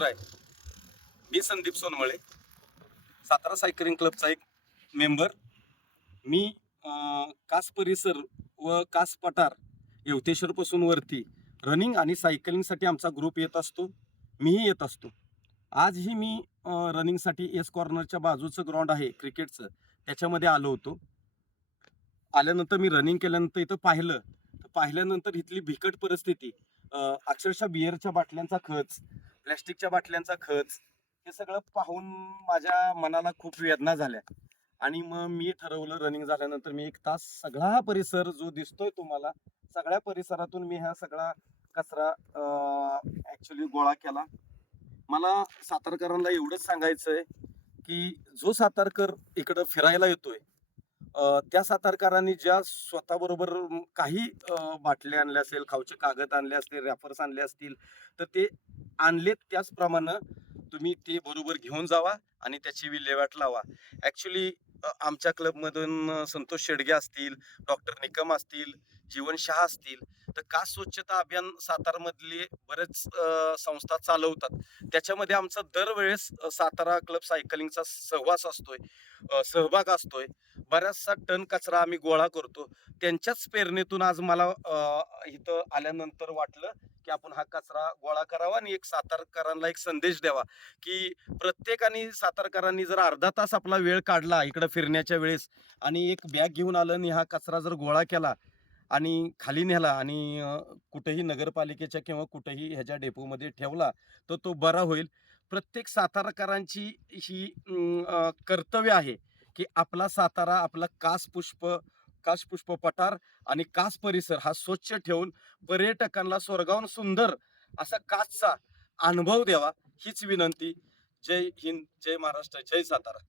आहे. मी संदीप सोनवळे सातारा सायकलिंग क्लबचा एक मेंबर. मी कास परिसर व कास पठार येवतेश्वरपासून वरती रनिंग आणि सायकलिंगसाठी आमचा ग्रुप येत असतो. मीही येत असतो. आजही मी रनिंगसाठी एस कॉर्नरच्या बाजूचं ग्राउंड आहे क्रिकेटचं. त्याच्यामध्ये आलो होतो. आल्यानंतर मी रनिंग केल्यानंतर इथं पाहिलं. तर पाहिल्यानंतर इथली बिकट परिस्थिती अक्षरशः बिअरच्या बाटल्यांचा खच प्लॅस्टिकच्या बाटल्यांचा खच हे सगळं पाहून माझ्या मनाला खूप वेदना झाल्या. आणि मग मी ठरवलं रनिंग झाल्यानंतर मी एक तास सगळा हा परिसर जो दिसतोय तुम्हाला सगळ्या परिसरातून मी हा सगळा कचरा ऍक्च्युली गोळा केला. मला सातारकरांना एवढंच सांगायचं आहे की जो सातारकर इकडं फिरायला येतोय त्या सातारकरांनी ज्या स्वतःबरोबर काही बाटले बाटल्या आणल्या असेल खाऊचे कागद आणले असतील रॅफर्स आणले असतील तर ते आणलेत त्याचप्रमाणे तुम्ही ते बरोबर घेऊन जावा आणि त्याची विल्हेवाट लावा. ॲक्च्युली आमच्या क्लबमधून संतोष शेडगे असतील डॉक्टर निकम असतील जीवन शहा असतील तर का स्वच्छता अभियान सातारमधले बरेच संस्था चालवतात. त्याच्यामध्ये आमचा दरवेळेस सातारा क्लब सायकलिंगचा सहवास असतोय सहभाग असतोय. बराचसा टन कचरा आम्ही गोळा करतो. त्यांच्याच प्रेरणेतून आज मला इथं आल्यानंतर वाटलं की आपण हा कचरा गोळा करावा आणि एक सातारकरांना एक संदेश द्यावा की प्रत्येकाने सातारकरांनी जर अर्धा तास आपला वेळ काढला इकडं फिरण्याच्या वेळेस आणि एक बॅग घेऊन आलं आणि हा कचरा जर गोळा केला आणि खाली नेला आणि कुठेही नगरपालिकेच्या किंवा कुठेही ह्याच्या डेपोमध्ये ठेवला तर तो बरा होईल. प्रत्येक सातारकरांची ही कर्तव्य आहे की आपला सातारा आपला कास पुष्प काशपुष्प पठार आणि कास परिसर हा स्वच्छ ठेवून पर्यटकांना स्वर्गावून सुंदर असा कासचा अनुभव द्यावा हीच विनंती. जय हिंद जय महाराष्ट्र जय सातारा.